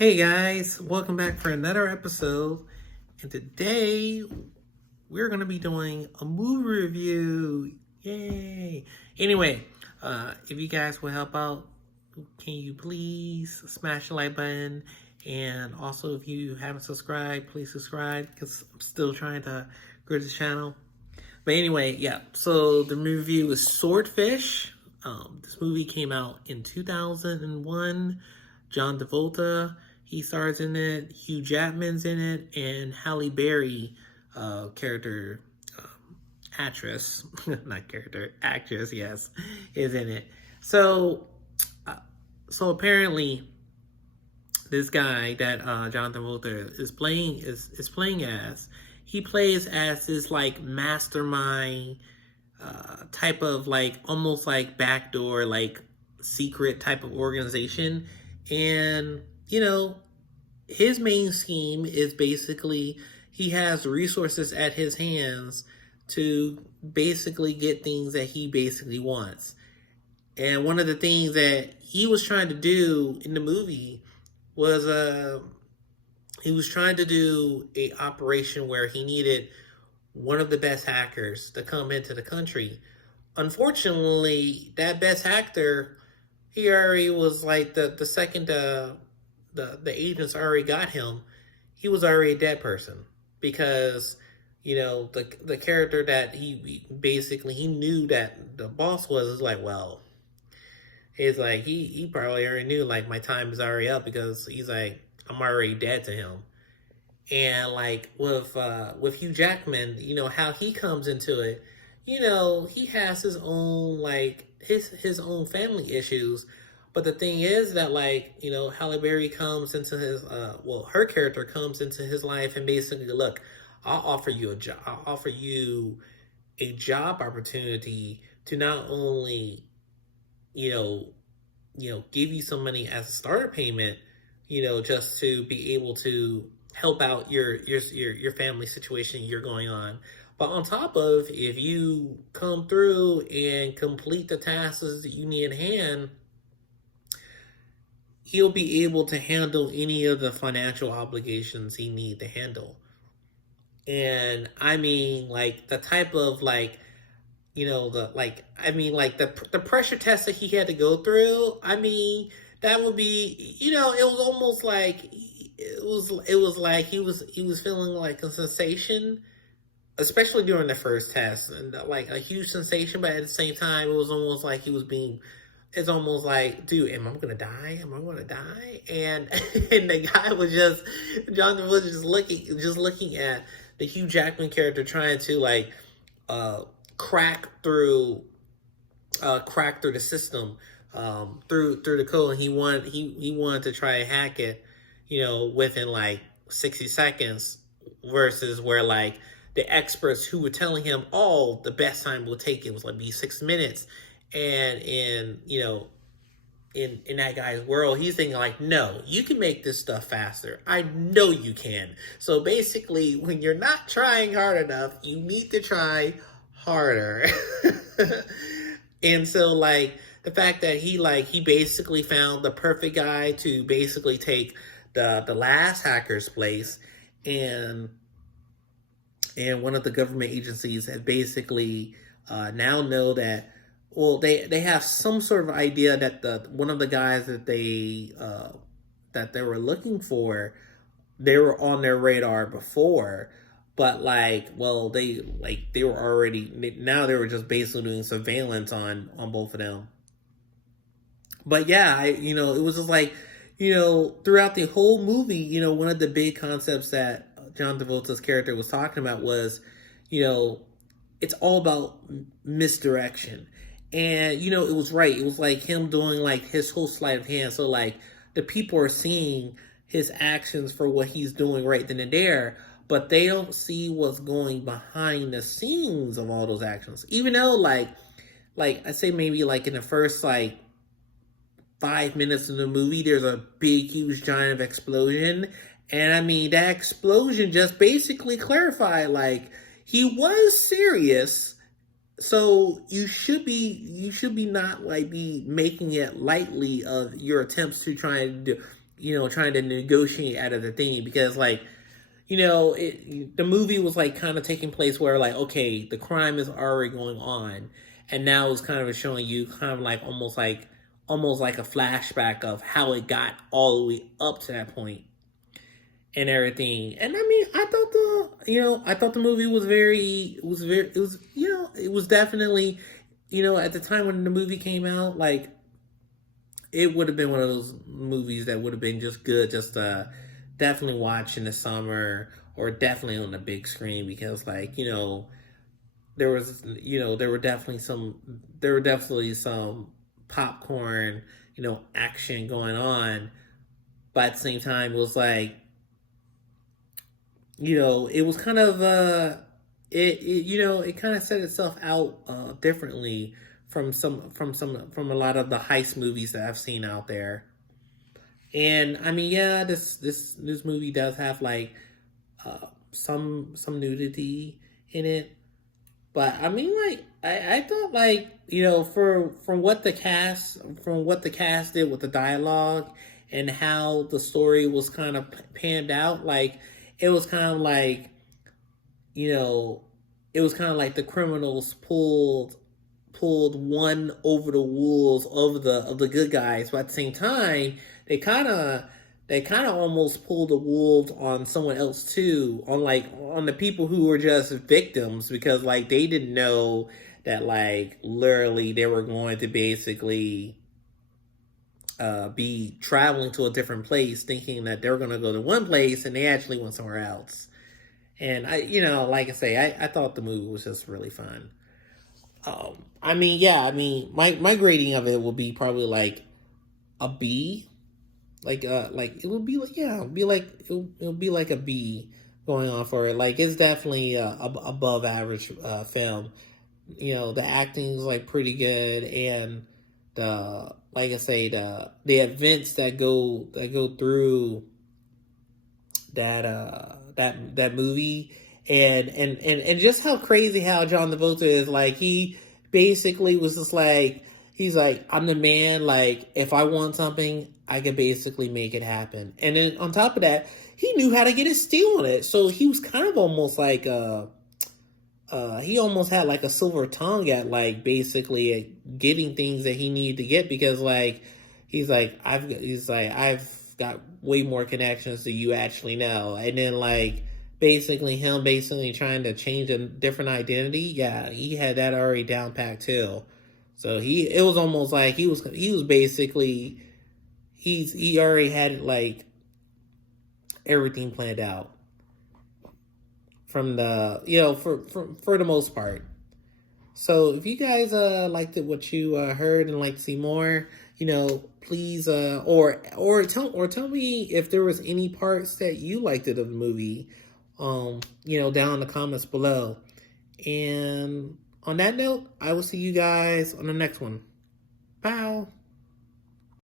Hey guys, welcome back for another episode. And today we're going to be doing a movie review. Yay! Anyway, if you guys will help out, can you please smash the like button? And also, if you haven't subscribed, please subscribe because I'm still trying to grow this channel. But anyway, yeah, so the review is Swordfish. This movie came out in 2001. John Travolta, he stars in it. Hugh Jackman's in it, and Halle Berry, character, actress, not character, actress, yes, is in it. So, so apparently, this guy that John Travolta is playing as, he plays as this like mastermind type of like almost like backdoor like secret type of organization. And his main scheme is basically he has resources at his hands to basically get things that he basically wants. And one of the things that he was trying to do in the movie was he was trying to do a operation where he needed one of the best hackers to come into the country. Unfortunately, that best hacker, he already was like the second the agents already got him. He was already a dead person because the character that he basically he knew that the boss was like, well, he's like he probably already knew like my time is already up because he's like I'm already dead to him. And like with Hugh Jackman, how he comes into it, he has his own like his own family issues. But the thing is that like, Halle Berry comes into his her character comes into his life and basically, look, I'll offer you a job. I'll offer you a job opportunity to not only, you know, give you some money as a starter payment, just to be able to help out your family situation you're going on. But on top of, if you come through and complete the tasks that you need in hand, he'll be able to handle any of the financial obligations he need to handle. And I mean, like the type of like, the like, I mean, like the pressure test that he had to go through. I mean, that would be, it was almost like it was like he was feeling like a sensation, especially during the first test, and like a huge sensation. But at the same time, it was almost like he was being. It's almost like, dude, am I gonna die? Am I gonna die? And and the guy was just Jonathan was just looking at the Hugh Jackman character trying to like uh crack through the system, through the code. And he wanted to try to hack it, within like 60 seconds, versus where like the experts who were telling him, oh, the best time will take it was like be 6 minutes. And in that guy's world, he's thinking like, no, you can make this stuff faster. I know you can. So basically, when you're not trying hard enough, you need to try harder. And so like the fact that he basically found the perfect guy to basically take the last hacker's place. And one of the government agencies had basically now know that, well, they have some sort of idea that the one of the guys that they were looking for, they were on their radar before. But like, well, they were already, now they were just basically doing surveillance on both of them. But yeah, it was just like, throughout the whole movie, one of the big concepts that John Travolta's character was talking about was, you know it's all about misdirection. And it was right. It was like him doing like his whole sleight of hand. So like the people are seeing his actions for what he's doing right then and there, but they don't see what's going behind the scenes of all those actions. Even though like I say maybe like in the first like 5 minutes of the movie, there's a big, huge, giant explosion. And I mean, that explosion just basically clarified, like, he was serious. So you should be not like be making it lightly of your attempts to try and trying to negotiate out of the thing, because like, the movie was like kind of taking place where like, okay, the crime is already going on, and now it's kind of showing you kind of like almost like a flashback of how it got all the way up to that point and everything. And I mean, I thought the movie was it was definitely, at the time when the movie came out, like, it would have been one of those movies that would have been just good, just definitely watch in the summer, or definitely on the big screen, because like, there were definitely some popcorn, action going on, but at the same time, it was like, it was kind of it kind of set itself out differently from a lot of the heist movies that I've seen out there. And I mean, yeah, this movie does have like some nudity in it, but I mean, like, I thought, like, from what the cast did with the dialogue and how the story was kind of panned out, like, it was kind of like, you know, it was kind of like the criminals pulled one over the wolves of the good guys, but at the same time, they kind of almost pulled the wolves on someone else too, on the people who were just victims, because like they didn't know that like literally they were going to basically be traveling to a different place, thinking that they were going to go to one place and they actually went somewhere else. And like I say, I thought the movie was just really fun. I mean, yeah, I mean, my grading of it will be probably like a B. Like it would be like, yeah, it'll be like a B going on for it. Like, it's definitely a above average film. The acting is like pretty good, and the like I say, the events that go through that movie, and just how crazy how John Travolta is. Like, he basically was just like, he's like, I'm the man. Like, if I want something, I could basically make it happen. And then on top of that, he knew how to get his steal on it. So he was kind of almost like he almost had like a silver tongue at like basically getting things that he needed to get, because like he's like I've got way more connections than you actually know. And then like him trying to change a different identity. Yeah, he had that already down packed too. So it was almost like he was basically, he already had like everything planned out from the, for the most part. So if you guys liked it, what you heard, and like to see more, please or tell me if there was any parts that you liked it of the movie, down in the comments below. And on that note, I will see you guys on the next one. Bye.